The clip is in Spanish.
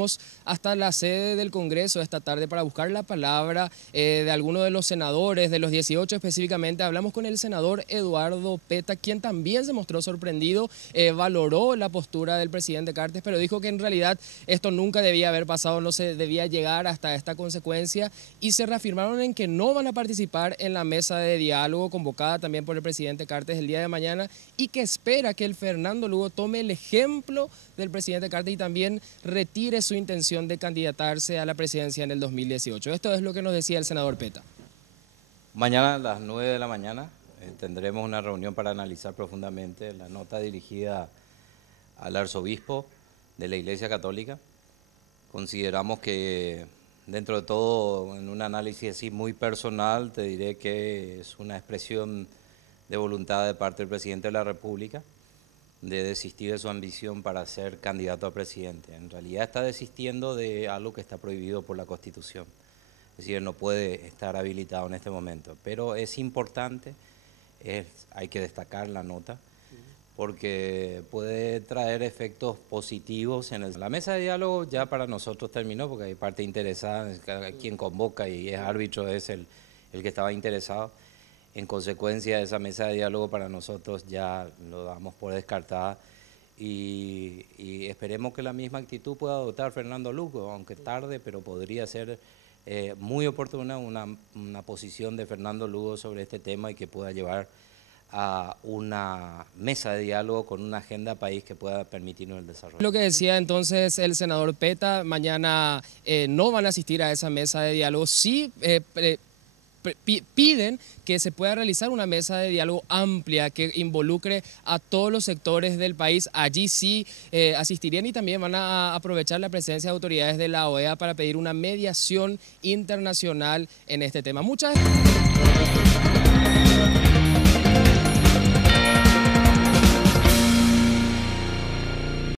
fuimos hasta la sede del Congreso esta tarde para buscar la palabra de algunos de los senadores, de los 18 específicamente. Hablamos con el senador Eduardo Peta, quien también se mostró sorprendido, valoró la postura del presidente Cartes, pero dijo que en realidad esto nunca debía haber pasado, no se debía llegar hasta esta consecuencia, y se reafirmaron en que no van a participar en la mesa de diálogo convocada también por el presidente Cartes el día de mañana, y que espera que el Fernando Lugo tome el ejemplo del presidente Cartes y también retire su intención de candidatarse a la presidencia en el 2018. Esto es lo que nos decía el senador Peta. Mañana a las 9 de la mañana tendremos una reunión para analizar profundamente la nota dirigida al arzobispo de la Iglesia Católica. Consideramos que dentro de todo, en un análisis así muy personal, te diré que es una expresión de voluntad de parte del presidente de la República de desistir de su ambición para ser candidato a presidente. En realidad está desistiendo de algo que está prohibido por la Constitución. Es decir, no puede estar habilitado en este momento. Pero es importante, hay que destacar la nota, porque puede traer efectos positivos. La mesa de diálogo ya para nosotros terminó, porque hay parte interesada, quien convoca y es árbitro es el que estaba interesado. En consecuencia, esa mesa de diálogo para nosotros ya lo damos por descartada y esperemos que la misma actitud pueda adoptar Fernando Lugo, aunque tarde, pero podría ser muy oportuna una posición de Fernando Lugo sobre este tema y que pueda llevar a una mesa de diálogo con una agenda país que pueda permitirnos el desarrollo. Lo que decía entonces el senador Peta, mañana no van a asistir a esa mesa de diálogo, sí piden que se pueda realizar una mesa de diálogo amplia que involucre a todos los sectores del país. Allí sí asistirían y también van a aprovechar la presencia de autoridades de la OEA para pedir una mediación internacional en este tema. Muchas